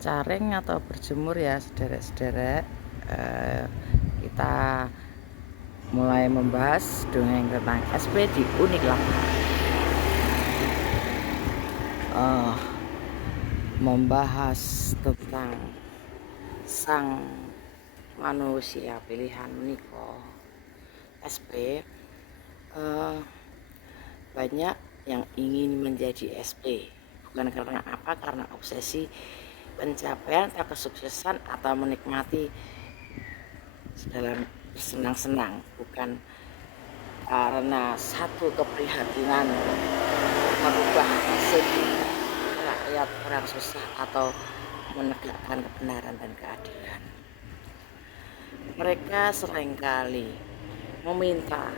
Berjaring atau berjemur ya sederek-sederek. Kita mulai membahas dongeng tentang SP di Unik lah. Membahas tentang sang manusia pilihan menika SP. Banyak yang ingin menjadi SP, bukan karena apa, karena obsesi pencapaian atau kesuksesan atau menikmati dalam bersenang-senang, bukan karena satu keprihatinan merubah nasib rakyat orang susah atau menegakkan kebenaran dan keadilan. Mereka seringkali meminta,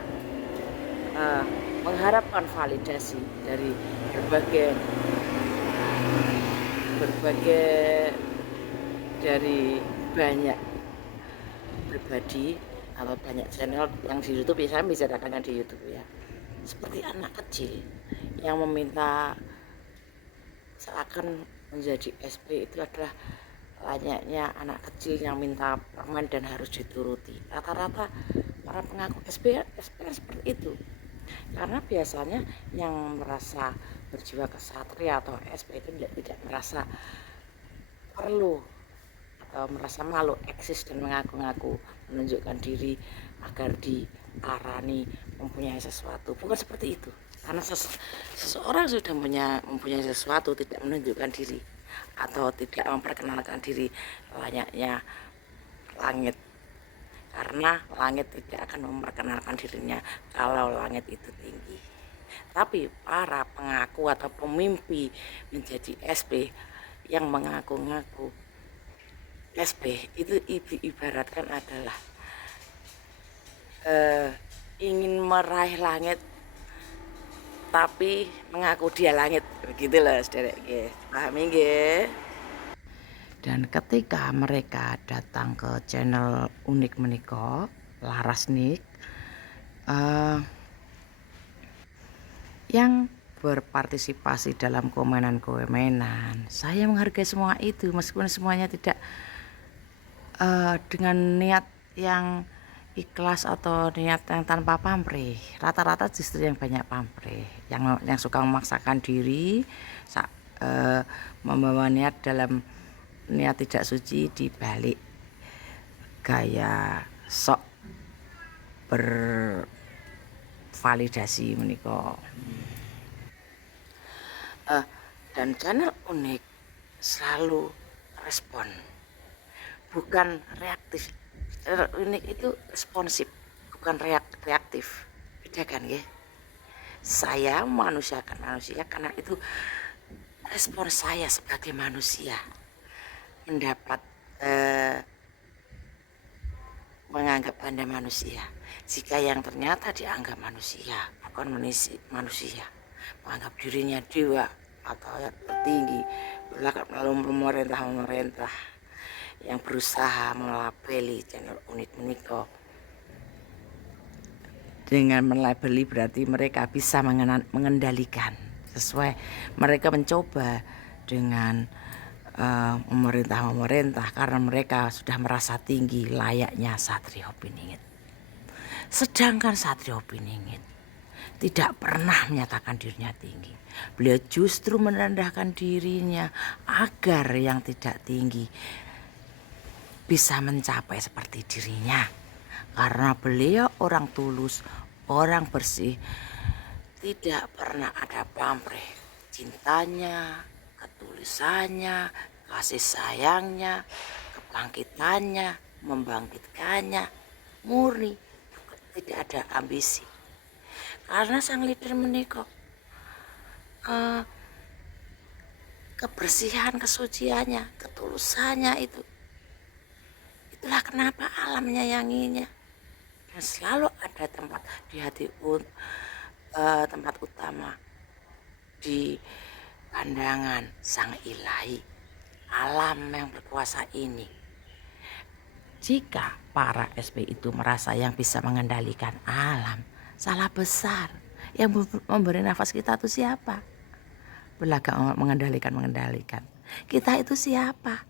mengharapkan validasi dari berbagai dari banyak pribadi atau banyak channel yang di YouTube. Ya, saya bisa datangkan di YouTube ya, seperti anak kecil yang meminta seakan menjadi SP itu adalah layaknya anak kecil yang minta permen dan harus dituruti. Rata-rata para pengaku SP seperti itu, karena biasanya yang merasa berjiwa kesatria atau SP itu tidak merasa perlu atau merasa malu eksis dan mengaku-ngaku menunjukkan diri agar diarani mempunyai sesuatu. Bukan seperti itu, karena seseorang sudah mempunyai sesuatu tidak menunjukkan diri atau tidak memperkenalkan diri layaknya langit, karena langit tidak akan memperkenalkan dirinya kalau langit itu tinggi. Tapi para pengaku atau pemimpi menjadi SP yang mengaku-ngaku SP itu ibaratkan adalah ingin meraih langit tapi mengaku dia langit, begitu loh saudara, pahami nggih? Dan ketika mereka datang ke channel Unik menika, Laras Nik, yang berpartisipasi dalam komenan-komenan, saya menghargai semua itu meskipun semuanya tidak dengan niat yang ikhlas atau niat yang tanpa pamrih. Rata-rata justru yang banyak pamrih, yang suka memaksakan diri, membawa niat dalam niat tidak suci di balik gaya sok bervalidasi menika. Dan channel Unik selalu respon, bukan reaktif. Channel Unik itu responsif, bukan reaktif. Beda kan ya? Saya manusiakan manusia karena itu respon saya sebagai manusia mendapat menganggap Anda manusia. Jika yang ternyata dianggap manusia bukan manusia, menganggap dirinya dewa atau yang tertinggi, lalu pemerintah yang berusaha melabeli channel Unik menika. Dengan melabeli berarti mereka bisa mengendalikan sesuai, mereka mencoba dengan memerintah karena mereka sudah merasa tinggi layaknya Satrio Piningit. Sedangkan Satrio Piningit tidak pernah menyatakan dirinya tinggi. Beliau justru merendahkan dirinya agar yang tidak tinggi bisa mencapai seperti dirinya. Karena beliau orang tulus, orang bersih, tidak pernah ada pamrih. Cintanya, ketulusannya, kasih sayangnya, kebangkitannya, membangkitkannya murni, tidak ada ambisi. Karena sang leader menika kebersihan, kesuciannya, ketulusannya itulah kenapa alam menyayanginya. Dan selalu ada tempat di hati, tempat utama di pandangan sang ilahi, alam yang berkuasa ini. Jika para SP itu merasa yang bisa mengendalikan alam, salah besar. Yang memberi nafas kita itu siapa? Belaka mengendalikan. Kita itu siapa?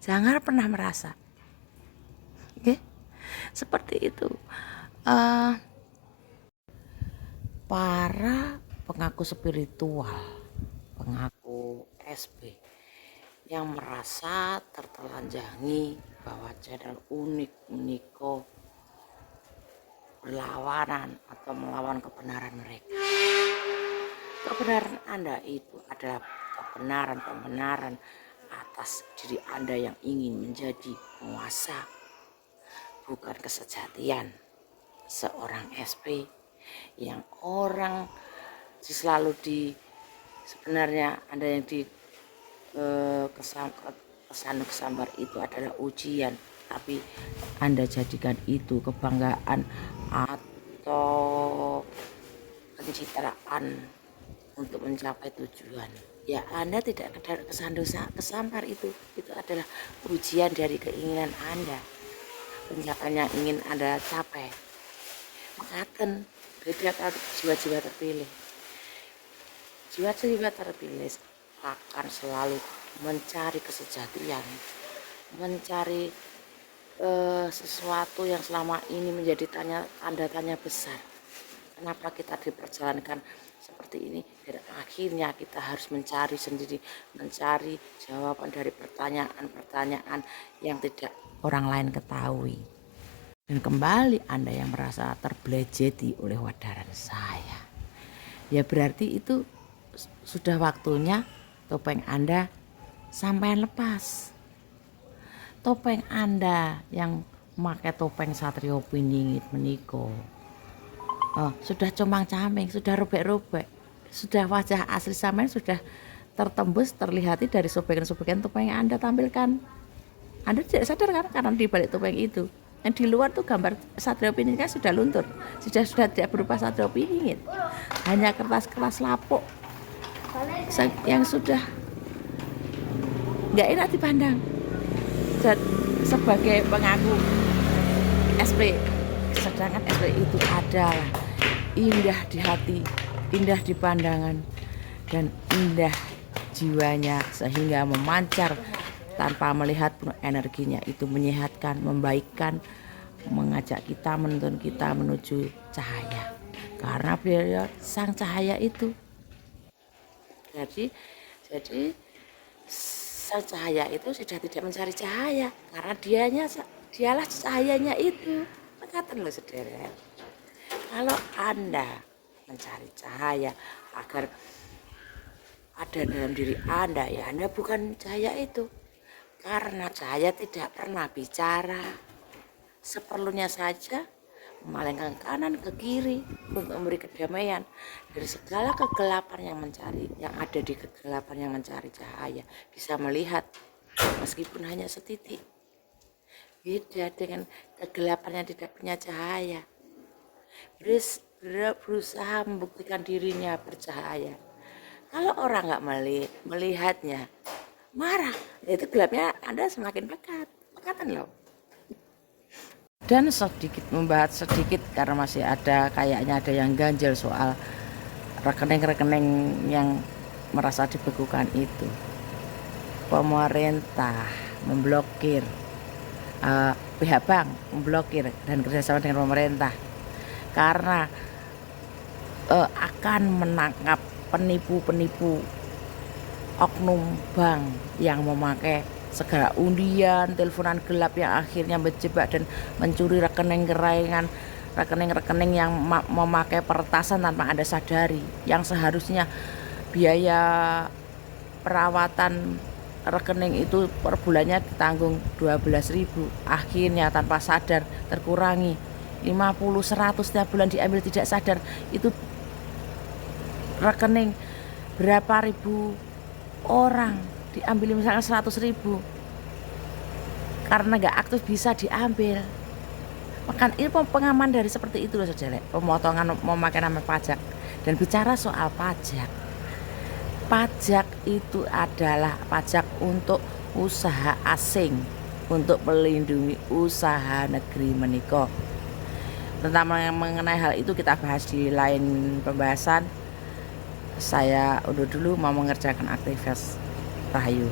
Jangan pernah merasa, oke? Seperti itu. Eh, para pengaku spiritual, pengaku SP yang merasa tertelanjangi bahwa channel unik meniko berlawanan atau melawan kebenaran mereka. Kebenaran Anda itu adalah kebenaran atas diri Anda yang ingin menjadi penguasa, bukan kesejatian seorang SP yang orang selalu sebenarnya Anda yang kesambar itu adalah ujian, tapi Anda jadikan itu kebanggaan atau pencitraan untuk mencapai tujuan. Ya, Anda tidak kesambar itu adalah ujian dari keinginan Anda, pencapaian yang ingin Anda capai. Makaten beda kalau jiwa-jiwa terpilih. Jiwa-jiwa terpilih akan selalu mencari kesejatian, mencari sesuatu yang selama ini menjadi tanda tanya besar. Kenapa kita diperjalankan seperti ini? Dan akhirnya kita harus mencari sendiri, mencari jawaban dari pertanyaan-pertanyaan yang tidak orang lain ketahui. Dan kembali Anda yang merasa terbelejeti oleh wadaran saya, ya berarti itu sudah waktunya topeng Anda sampai lepas. Topeng Anda yang memakai topeng Satrio Piningit meniko sudah comang-caming, sudah robek-robek, sudah wajah asli sampean sudah tertembus, terlihati dari sobekan-sobekan topeng yang Anda tampilkan. Anda tidak sadar kan, karena di balik topeng itu yang di luar tuh gambar Satrio Piningit kan sudah luntur, sudah tidak berupa Satrio Piningit, hanya kertas-kertas lapuk yang sudah nggak enak dipandang. Dan sebagai pengaku SP, sedangkan SP itu adalah indah di hati, indah di pandangan, dan indah jiwanya sehingga memancar tanpa melihat pun energinya itu menyehatkan, membaikkan, mengajak kita, menuntun kita menuju cahaya, karena beliau sang cahaya itu. Jadi sang cahaya itu sudah tidak mencari cahaya, karena dialah cahayanya itu. Katakan loh saudara, kalau Anda mencari cahaya agar ada dalam diri Anda, ya Anda bukan cahaya itu, karena cahaya tidak pernah bicara, seperlunya saja memalingkan kanan ke kiri untuk memberi kedamaian dari segala kegelapan yang ada di kegelapan yang mencari cahaya, bisa melihat meskipun hanya setitik. Beda dengan kegelapan yang tidak punya cahaya, berusaha membuktikan dirinya bercahaya. Kalau orang nggak melihatnya, marah, itu gelapnya Anda semakin pekatan loh. Dan membahas sedikit karena masih kayaknya ada yang ganjel soal rekening-rekening yang merasa dibekukan itu. Pemerintah memblokir, pihak bank memblokir dan kerjasama dengan pemerintah karena akan menangkap penipu-penipu oknum bank yang memakai segala undian, teleponan gelap yang akhirnya menjebak dan mencuri rekening yang memakai peretasan tanpa Anda sadari, yang seharusnya biaya perawatan rekening itu per bulannya ditanggung 12.000, akhirnya tanpa sadar terkurangi 50-100 setiap bulan diambil tidak sadar. Itu rekening berapa ribu orang diambil, misalnya 100.000, karena nggak aktif bisa diambil. Makan ini pengaman dari seperti itu loh saudara, pemotongan memakai nama pajak. Dan bicara soal pajak itu adalah pajak untuk usaha asing, untuk melindungi usaha negeri meniko. Tentang mengenai hal itu kita bahas di lain pembahasan. Saya undur dulu, mau mengerjakan aktivitas. Rahayu.